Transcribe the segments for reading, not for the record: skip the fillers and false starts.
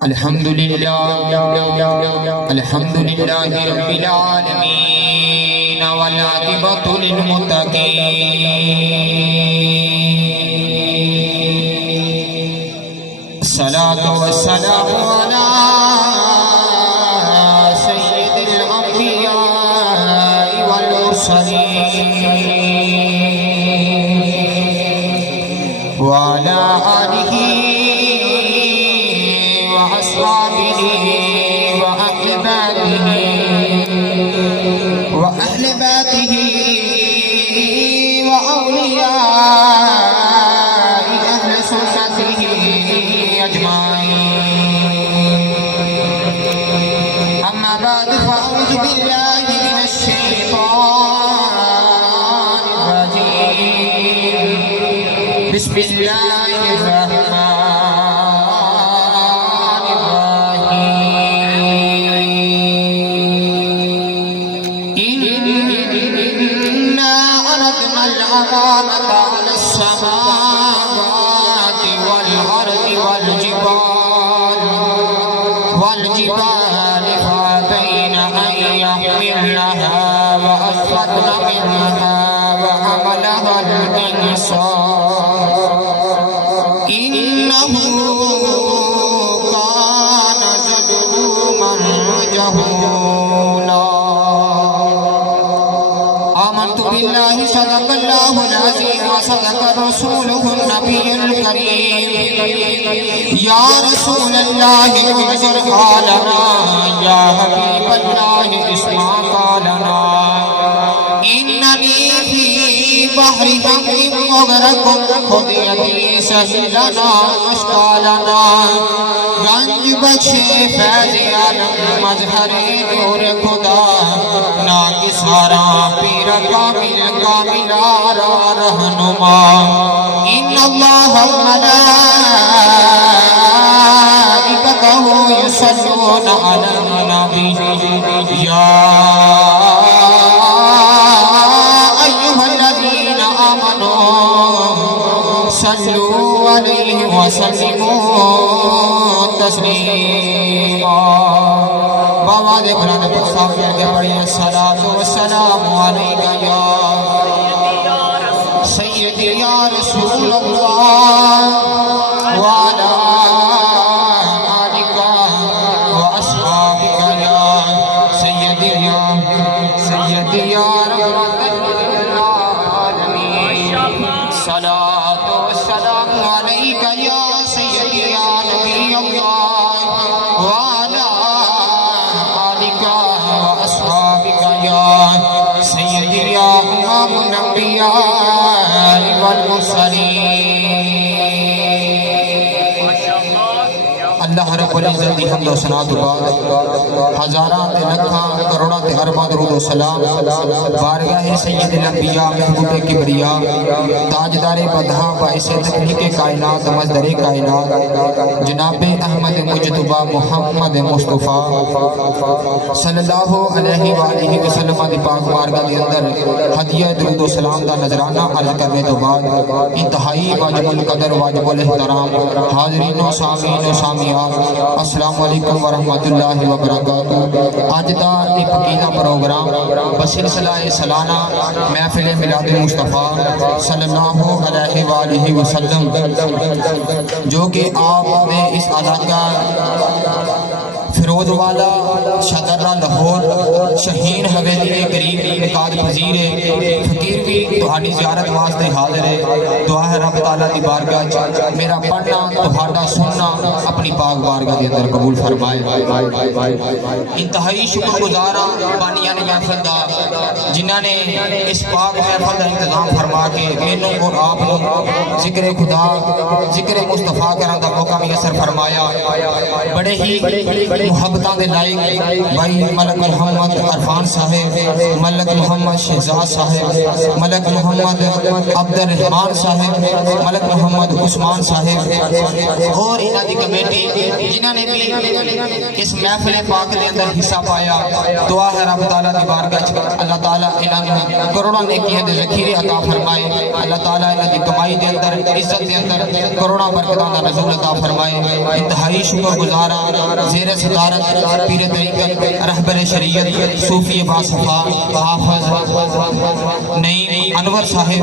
الحمدللہ رب العالمین والعاقبۃ للمتقین الصلاۃ والسلام علی سید الانبیاء والمرسلین وعلی آلہ وأصحابه وأهل بيته وأولياء أهل سنته أجمعين أما بعد فأعوذ بالله من الشيطان الرجيم بسم الله الرحمن الأمانة على السماوات والأرض والجبال فأبين أن يحملنها وأشفقن منها وحملها الإنسان إنه كان ظلوما جهولا آمنت بالله صدق الله العظيم وصدق رسوله النبي الكريم يا رسول الله انظر قالنا يا حبيب الله اسمع قالنا إنني في بحر هم مغرق خذ يدي سهلنا أشقالنا گنج بخشے فیض عالم مظہر نور خدا ناگسارا پیر کامل کاملارا رہنما ان اللہ ملائکتہ یصلون علی النبی یا ایہا الذین آمنوا صلوا علیہ وسلموا تسلیما بابا دے بلند پخصاف کے پڑھیں الصلاة والسلام علیکہ یا سیدی یا رسول اللہ وعلا آلکہ واصحابکہ یا سیدی یا رحمت العالمین الصلاة والسلام علیکہ یا سیدی یا نبی اللہ وعلا آلکہ واصحابکہ یا سیدی یا امام الانبیاء والمرسلین اللہ رب العزت دی حمد و ثنا تو بعد ہزاراں تے لکھاں کروڑاں تے ارباں درود و سلام بارگاہ سید الانبیاء محبوب کبریا تاجدار بدہا باعث تخلیق کائنات مصدر کائنات جناب احمد مجتبی محمد مصطفیٰ صلی اللہ علیہ وآلہ وسلم دی پاک بارگاہ دے اندر ہدیہ درود و سلام دا نذرانہ عرض کرنے تو بعد انتہائی واجب القدر واجب الاحترام حاضرین و سامعین و سامعات السلام علیکم ورحمۃ اللہ وبرکاتہ آج دا ایک عقیدہ پروگرام بسلسلہ سالانہ محفل میلاد مصطفیٰ صلی اللہ علیہ وآلہ وسلم جو کہ آپ نے اس علاقہ فیروز والا شادرہ لاہور شہین حویلی کے قریب انعقاد پذیر ہے فقیر بھی تہاڈی زیارت واسطے حاضر ہے دعا ہے رب تعالیٰ دی بارگاہ میرا پڑھنا تہاڈا سننا اپنی پاک بارگاہ کے اندر قبول فرمائے انتہائی شکر گزارا بانیان محفل دا جنہاں نے اس پاک محفل دا انتظام فرما کے مینوں اور آپ نے ذکر خدا ذکر مصطفیٰ کرن دا موقع میسر فرمایا بڑے ہی محبتاں دے لائق بھائی ملک محمد عرفان صاحب، ملک محمد شہزاد صاحب، ملک محمد عبد الرحمان صاحب، ملک محمد عثمان صاحب اور انہاں دی کمیٹی جنہاں نے بھی اس محفل پاک دے اندر حصہ پایا، دعا ہے رب تعالیٰ دی بارگاہ وچ اللہ تعالیٰ انہاں نوں کروڑاں نیکیاں دے ذخیرے عطا فرمائے، اللہ تعالیٰ انہاں دی کمائی دے اندر عزت دے اندر کروڑاں برکتاں دا نزول عطا فرمائے۔ انتہائی شکر گزارا زیر صدارت پیر طریقت رہبر شریعت صوفی باصفا حافظ نعیم انور صاحب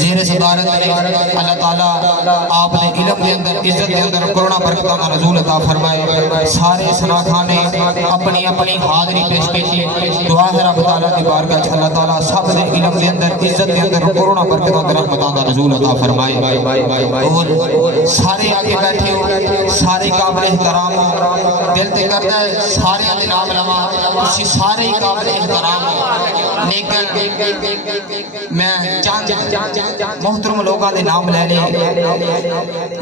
زیر صدارت اللہ تعالیٰ آپ نے علم دے اندر عزت دے اندر کروڑاں برکتاں دا نزول عطا فرمائے۔ سارے سناخاں نے اپنی اپنی حاضری پیش کی، دعا ہے رب تعالیٰ دی بارگاہ وچ اللہ تعالیٰ سب دے علم دے اندر عزت دے اندر کروڑاں برکتاں دا رحمتاں دا نزول عطا فرمائے۔ اور سارے آگے بیٹھے ہو، سارے قابل احترام ہو، دل تے کرتا ہے سارے دے نام لواں، اسی سارے ہی قابل احترام ہو، لیکن میں چند محترم لوگاں دے نام لے لے،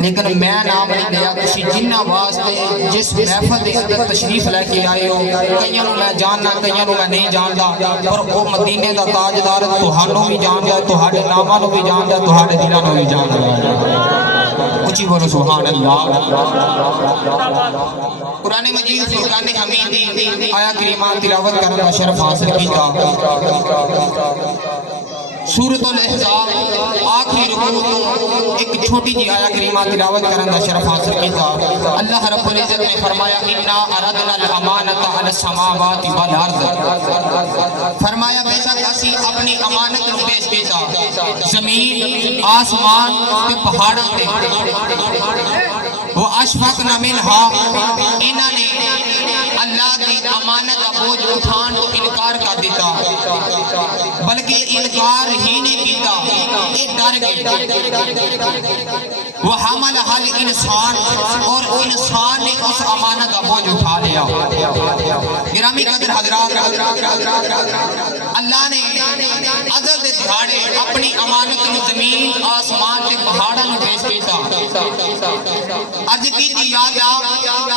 لیکن میں نام نہیں لیا، کسی جنہ واسطے جس محفل دے اندر تشریف لے کے آئے ہو، کئیاں نوں میں جاننا کئیاں نوں میں نہیں جاندا، پر وہ مدینے دا تاجدار تہانوں بھی جاندا، تہاڈے ناماں نوں بھی جاندا، تہاڈے دلاں نوں بھی جاندا۔ اچھی بولو سبحان اللہ۔ قرآن مجید فرقان حمید دی آیا کریمہ تلاوت کرنے کا شرف حاصل کیتا۔ سورۃ الاحزاب آخری رکوع تو ایک چھوٹی جی آیا کریمہ تلاوت کرنے کا شرف حاصل کیتا۔ اللہ رب العزت نے فرمایا انا اردنا الامانۃ علی السماوات والارض، فرمایا بے شک اسی اپنی امانت نو پیش کیتا زمین آسمان تے پہاڑاں تے، وہ اشفقنا منہا، انہاں نے اللہ کی امانت کا بوجھ اٹھان تو انکار کر دیتا، بلکہ انکار ہی نہیں کیتا، یہ ڈر گئے۔ وہ حمل حل انسان، اور انسان نے اس امانت کا بوجھ اٹھا لیا۔ گرامی قدر حضرات، اللہ نے ازل دے دہاڑے اپنی امانت نو زمین آسمان تے پہاڑاں نو پیش کیتا، عرض کی تھی یا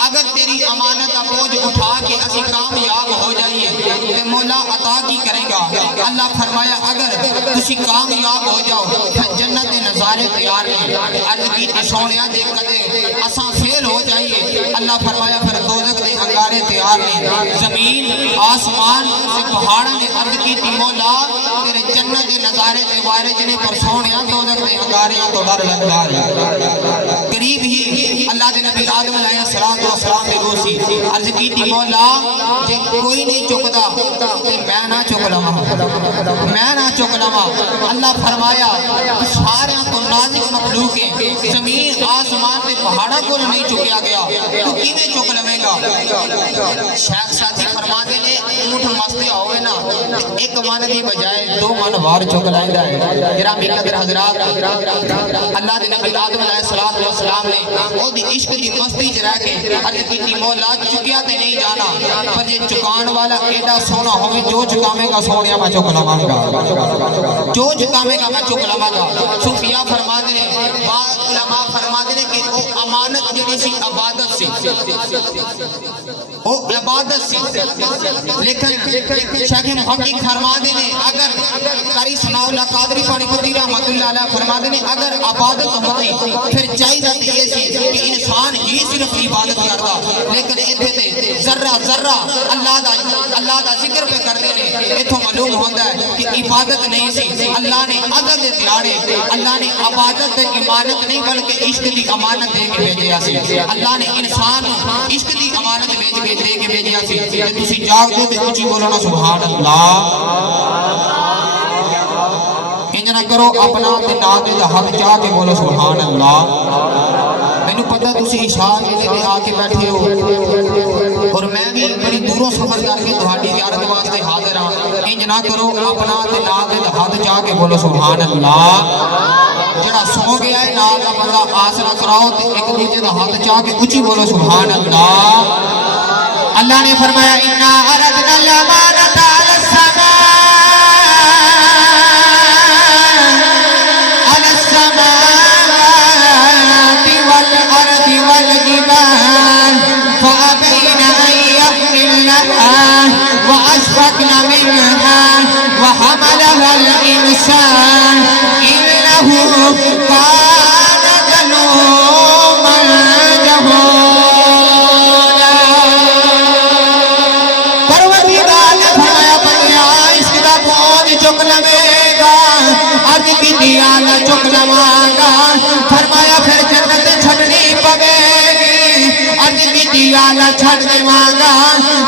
اگر تیری امانت کا بوجھ اٹھا کے اسی کامیاب ہو جائیے تو مولا عطا کی کرے گا۔ اللہ فرمایا اگر تسی کامیاب ہو جاؤ پھر جنت نظارے تیار ہیں۔ عرض کی تھی سونیا جے کدے اساں فیل ہو جائیے، اللہ فرمایا پھر دوزخ دے انگارے تیار ہیں۔ زمین آسمان سے پہاڑاں نے عرض کی تھی مولا تیرے جنت دے نظارے تے وارے جنے پر سونیا دوزخ دے انگارے تو ڈر لگتا ہے۔ قریب ہی اللہ دے نبی آدم علیہ السلام دے روسی عرض کی تھی مولا جے کوئی نہیں چکدا تے میں نہ چک لواں، میں نہ چک لواں۔ اللہ فرمایا سارے تو نازک مخلوق ہے، زمین آسمان تے پہاڑاں کو نہیں چکیا گیا، تو کیویں چک لویں گا؟ شیخ ساتھی فرماتے نے اونٹ مستے ہوئے نا ایک من دی بجائے دو من وار چک لیندا ہے۔ گرامی قدر حضرات، اللہ دے نبی آدم علیہ السلام نے او دی عشق دی مستی چ رہ کے عرض کیتی مولا چکیا تے نہیں جانا، پر جے چکان والا ایڈا سونا ہوے جو چکاوے گا سونیا میں چک لواں گا، جو چکاوے گا میں چک لواں گا۔ صوفیاء فرماتے ہیں، بعض علماء فرماتے ہیں کہ وہ امانت جڑی سی عبادت سی، وہ عبادت سی، لیکن شیخ محقق فرماتے ہیں اگر قاری ثناء اللہ قادری پانی پتی رحمۃ اللہ علیہ فرماتے ہیں اگر عبادت ہوتی پھر چاہیے یہ سی کہ انسان ہی صرف عبادت کرتا، لیکن ایتھے تے ذرہ ذرہ اللہ دا ذکر پہ کرتے ہیں، ایتھوں معلوم ہوتا ہے کہ عبادت نہیں سی۔ اللہ نے عدد دے دیاڑے اللہ نے عبادت تے امانت نہیں بلکہ عشق دی امانت دے کے بھیجیا سی۔ اللہ نے انسان عشق دی امانت بھیج کے دے کے بھیجیا سی۔ تے تسی جاگ دے تے اونچی بولو نا سبحان اللہ۔ انج نہ کرو اپنا تے نا دے دا حق چاہ کے بولو سبحان اللہ۔ مینوں پتہ تسی عشاء ویلے تے آ کے بیٹھے ہو اور میں بھی بڑی دوروں سفر کر کے تہاڈی زیارت واسطے حاضر ہاں، انج نہ کرو اپنا تے نا دے دا حق چاہ کے بولو سبحان اللہ۔ جڑا سو گیا ہے نال دا بندہ آسرا کراؤ تے ایک دوجے دا ہاتھ چاہ کے اونچی بولو سبحان اللہ۔ اللہ نے فرمایا انا اردنا الامانۃ علی السماوات والارض والجبال فابین خلقنا منها وحملها الإنسان إنه كان ظلوما جهولا پروردگار نے فرمایا بندیا اس کا بوجھ چک لے گا عرض کی دیا نہ چک لواں گا فرمایا پھر جنت چھڑنی پوے گی عرض کی دیا نہ چھڑ دواں گا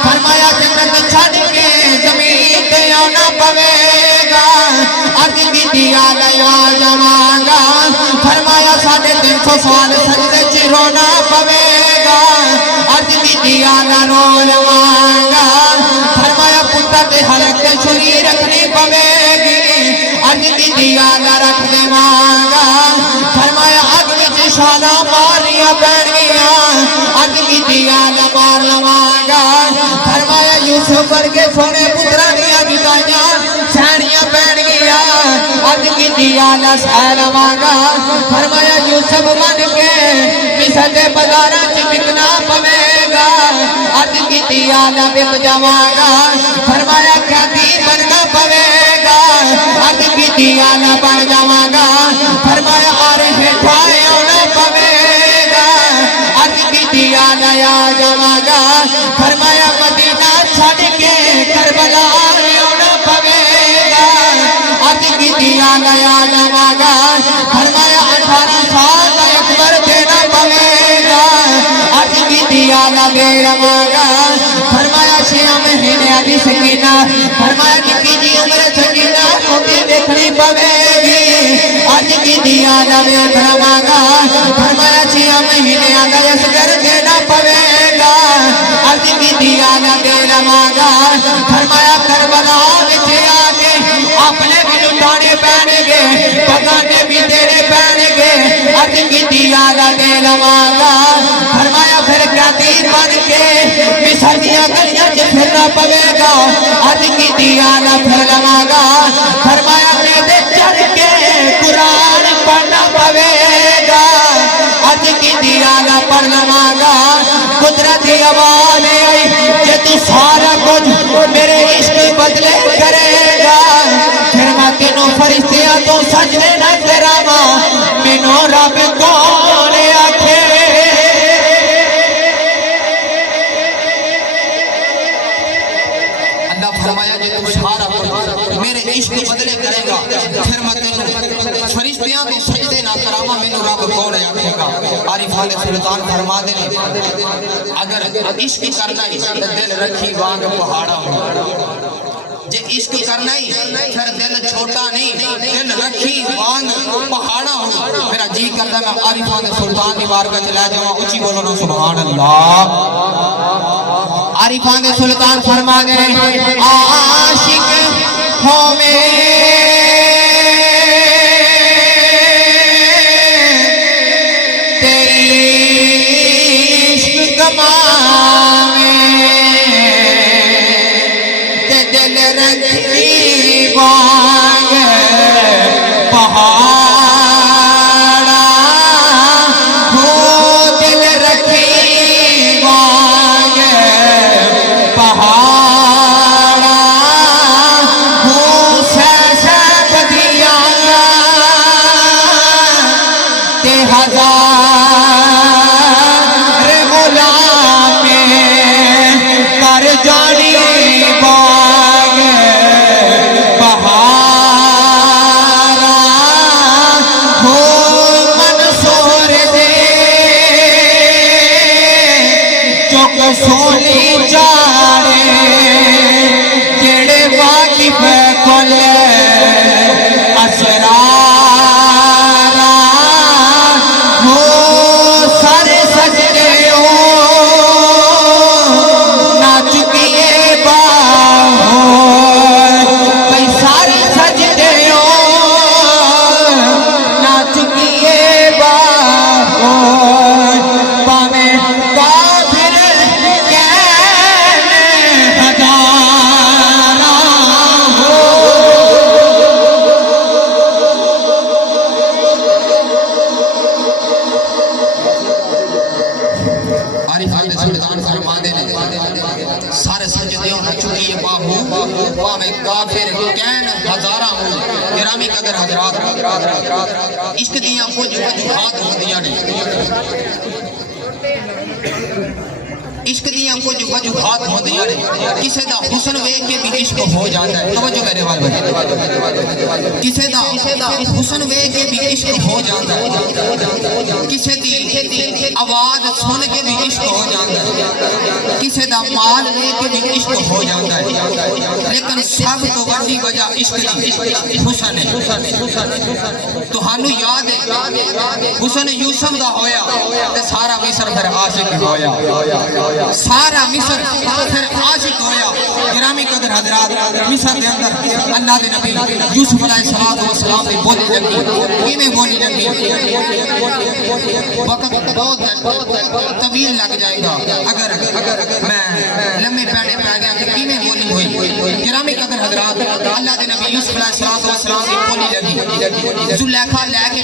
فرمایا جنت چھڑ کے زمین تے آنا پوے گا عرض کی دیا نہ آ جاواں گا فرمایا 350 سال سجدے چ رونا پوے گا عرض کی دیا نہ رو لواں گا فرمایا پتر دے حلق تے چھری رکھنی پوے گی عرض کی دیا نہ رکھ دواں گا فرمایا اگ وچ شالا ماریاں پین گیاں عرض کی دیا نہ مار لواں گا فرمایا یوسف ورگے سونے پتراں دیاں جدائیاں سہنیاں پین گیاں عرض کی دیا نہ سہ لواں گا فرمایا یوسف بن کے مصر دے بازاراں چ بکنا پوے گا عرض کی دیا نہ بک جاواں گا فرمایا قیدی بننا پوے گا عرض کی دیا نہ بن جاواں گا فرمایا آرے ہیٹھا آنا پوے گا عرض کی دیا نہ آ جاواں گا فرمایا مدینہ چھڑ کے کربلا آنا پوے گا عرض کی دیا نہ آ جاواں گا فرمایا 18 سال اکبر دینا پوے گا عرض کی دیا نہ دے رواں گا فرمایا 6 مہینے ابھی سکینہ فرمایا نکی جی عمر سکینہ کو بھی دیکھنی پوے گی عرض کی دیا نہ دیکھ رواں گا فرمایا 6 مہینے آگا اصغر دینا پوے گا عرض کی دیا نہ دے رواں گا فرمایا کربلا وچ آ کے اپنے بھی لٹانے پین گے پگانے بھی تیرے پین گے عرض کی دیا نہ دے رواں گا فرمایا پھر قیدی بن کے مصر دیاں گلیاں چ پھرنا پوے گا عرض کی دیا نہ پھر لواں گا فرمایا میرے چڑھ کے قرآن پڑھنا پوے گا عرض کی دیا نہ پڑھ لواں گا قدرتی آواز آئی کہ تو سارا کچھ میرے عشق بدلے کرے گا پھر میں تینوں فرشتیاں تو سجدے نہ کراواں مینوں رب کون آکھے اللہ فرمایا کہ تو سارا کچھ میرے عشق بدلے کرے گا پھر میں تینوں فرشتیاں تو سجدے نہ کراواں مینوں رب کون آکھے گا عارفان سلطان فرما دے اگر عشق کرنا ہی دل رکھی وانگ پہاڑا ہو جے عشق کرنا ہی پھر دل چھوٹا نہیں دل رکھی وانگ پہاڑا ہو میرا جی کرتا میں عارفان سلطان کی بارگاہ چلا جاؤں اچھی بولو نا سبحان اللہ عارفان سلطان فرما گئے عاشق ہوے سولی چارے کیڑے واقف کل اسرارا ہو سارے سجدے ہو ناچ کیے باہو بھئی سارے سجدے ہو ناچ کیے باہو پاویں سارے سجدے ہو نہ چکی باہو میں کافر کین ہزاراں ہوں گرامی قدر حضرات عشق دیاں کچھ وجوہات ہوندیاں نے عشق دیاں کچھ وجوہات ہوندیاں نے کسے دا حسن ویکھ کے بھی عشق ہو جاتا ہے توجہ میرے وال کسے دا حسن ویکھ کے بھی عشق ہو جاتا ہے کسے دی آواز سن کے بھی عشق ہو جاتا ہے کسے دا مال ویکھ کے بھی عشق ہو جاتا ہے لیکن سب تو بڑی وجہ عشق دی حسن ہے تہانوں یاد ہے حسن یوسف دا ہویا تے سارا مصر پھر عاشق ہویا سارا مصر پھر عاشق ہویا گرامی قدر حضرات مصر دے اندر اللہ دے نبی یوسف علیہ السلام نے بولی لگی کیویں بولی لگی وقت بہت طویل لگ جائے گا اگر میں لمبے پیڑے پہ گیا کہ کیویں بولی ہوئی گرامی قدر حضرات اللہ دے نبی یوسف علیہ السلام کی بولی لگی زلیخا لے کے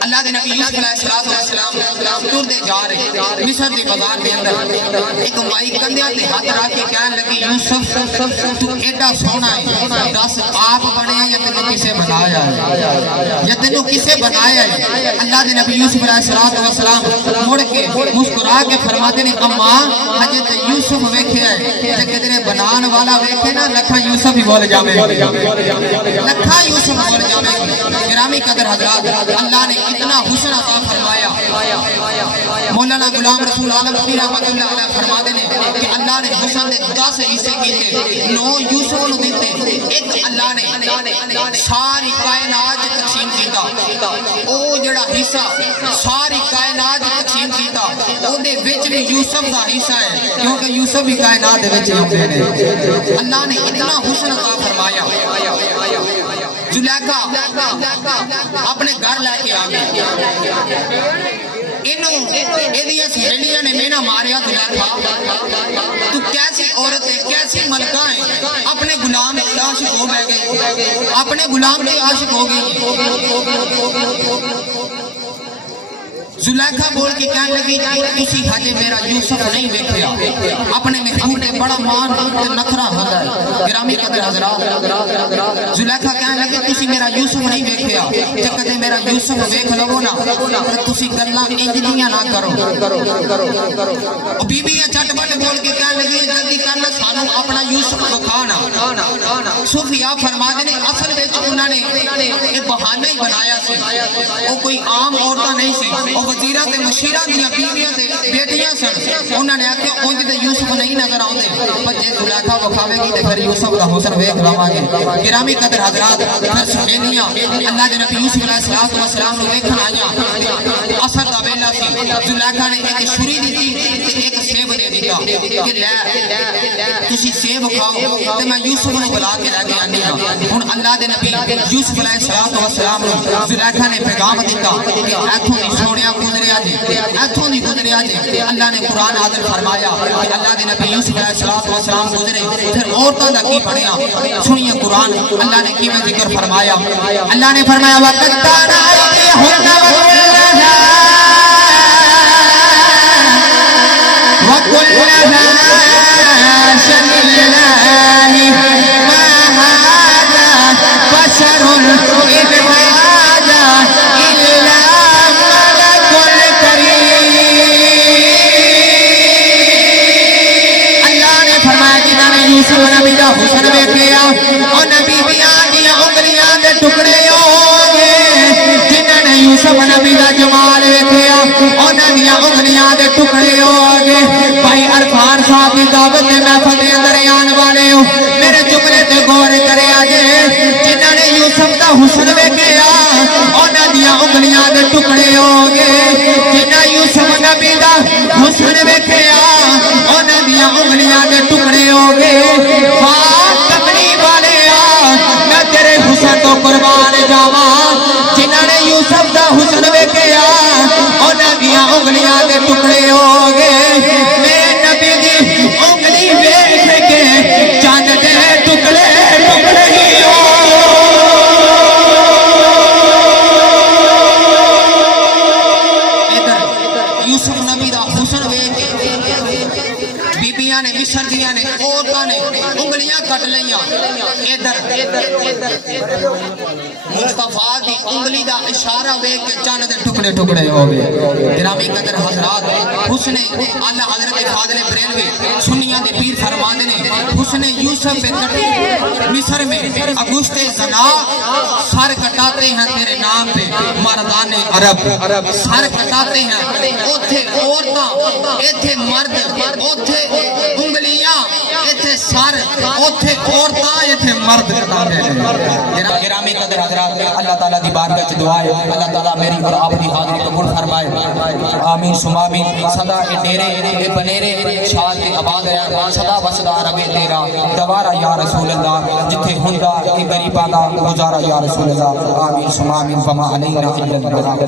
اللہ دے نبی یوسف علیہ السلام ٹر دے جا رہے مصر دی بازار دے اندر ایک مائی کندھیاں تے ہاتھ رکھ کے کہن لگی یوسف تو ایڈا سونا ہے دس آپ بنے یا تینوں کسے بنایا ہے یا تینوں کسے بنایا ہے اللہ دے نبی یوسف علیہ السلام مڑ کے مسکرا کے فرماتے نے اماں ہجے تے یوسف ویکھے ہے تے کدے بنان والا ویکھے نا لکھا یوسف ہی بول جاوے لکھا یوسف بول جاوے گرامی قدر حضرات اللہ نے اتنا حسن عطا فرمایا مولانا غلام رسول عالم رحمت اللہ علیہ فرماتے ہیں کہ اللہ نے حسن دے 10 حصے کیتے 9 یوسف نو دیتے ایک اللہ نے ساری کائنات تقسیم کیتا او جڑا حصہ ساری کائنات تقسیم کیتا او دے وچ بھی یوسف دا حصہ ہے کیونکہ یوسف بھی کائنات دے وچ ہوندے نے اللہ نے اتنا حسن عطا فرمایا زلیخا اپنے گھر لے کے آ گئی سہیلیاں نے مینا ماریا زلیخا تو کیسی عورت ہے کیسی ملکہ ہے اپنے غلام کی عاشق ہو گئی اپنے غلام کی عاشق ہو گئی زلیخا بول کے کہنے لگی تسی ہجے میرا یوسف نہیں ویکھیا اپنے محبوب نے بڑا مان تے نخرا ہوندا ہے گرامی قدر حضرات زلیخا کہنے لگی تسی میرا یوسف نہیں ویکھیا تے کدے میرا یوسف ویکھ لو نا تے تسی گلاں انج دیاں نہ کرو بی بی چٹ بٹ بول کے کہنے لگی جلدی کر لے سانو اپنا یوسف دکھانا صوفیاء فرماتے نے اصل وچ انہاں نے ایک بہانہ ہی بنایا سی او کوئی عام عورتاں نہیں سی وزیراں تے مشیراں دیاں بیویاں تے بیٹیاں سن انہاں نے آکھیا اونج تے یوسف نہیں نظر آوندے پر جے زلیخا وکھاوے گی تے پھر یوسف دا حسن ویکھ لواں گے گرامی قدر حضرات پھر سہیلیاں اللہ دے نبی یوسف علیہ السلام نو ویکھن آئیاں عصر دا ویلا سی زلیخا نے ایک چھری دتی تے ایک سیب دے دتا کہ لے تسی سیب کھاؤ تے میں یوسف نو بلا کے لے کے آنی ہاں ہن اللہ دے نبی یوسف علیہ السلام نو زلیخا نے پیغام دتا کہ ایتھوں دی سونیا گزریا جی ایتھوں دی گزریا جی اللہ نے قرآن نازل فرمایا کہ اللہ دے نبی یوسف علیہ السلام گزرے پھر عورتاں دا کی پڑھیا سنیے قرآن اللہ نے کیویں ذکر فرمایا اللہ نے فرمایا وقت تارا وَكُلَّهَا شَمِلْنَاهِ مَا هَذَا بَشَرٌ إِنْ هَذَا إِلَّا مَلَكٌ كَرِيمٌ اللہ نے فرمایا جنہاں نے یوسف نبی دا حسن ویکھیا اور نبی بیاں دیاں انگلیاں دے ٹکڑے ہو گئے جنہاں نے یوسف نبی دا جمال ویکھیا انہاں دیاں انگلیاں دے ٹکڑے ہو گئے بھائی عرفان صاحب کی دعوت میں محفل دے اندر آنے والے ہو میرے جملے تے غور کرے آجے جنہاں نے یوسف دا حسن ویکھیا انہاں دیاں انگلیاں دے ٹکڑے ہو گئے جنہاں یوسف نبی دا حسن ویکھیا انہاں دیاں انگلیاں دے ٹکڑے ہو گئے خاک کملی والے میں تیرے حسن تو قربان جاواں جنہاں نے یوسف دا حسن ویکھیا انہاں دیاں انگلیاں دے ٹکڑے ہو گئے میرے نبی دی انگلی ویکھ کے چاند دے ٹکڑے ٹکڑے ہی ہو ادھر یوسف نبی دا حسن ویکھ کے بیبیاں انہاں نے مصر دیاں نے عورتاں نے انگلیاں کٹ لیاں ادھر مصطفیٰ دی انگلی دا اشارہ ویکھ کے چاند دے ٹکڑے ٹکڑے ہو گئے گرامی قدر حضرات حسن اللہ حضرت فاضل بریلوی سنیاں دے پیر فرماندے نے حسن یوسف پہ کٹی مصر میں اگست زنا سر کٹاتے ہیں تیرے نام پہ مردان عرب سر کٹاتے ہیں اوتھے عورتاں ایتھے مرد اوتھے انگلیاں ایتھے سر اوتھے عورتاں ایتھے مرد کٹاتے ہیں گرامی قدر حضرات اللہ تعالیٰ دی بارگاہ وچ دعا ہے اللہ تعالیٰ میری اور آپ دی حاضری قبول فرمائے آمین ثم آمین صدا اے ڈیرے اے بنیرے شاد تے آباد رہا صدا بسدا ربے تیرا دوبارہ یا رسول اللہ جتھے ہندا اے غریباں دا گزارا یا رسول اللہ آمین ثم آمین فما علینا الا البلاغ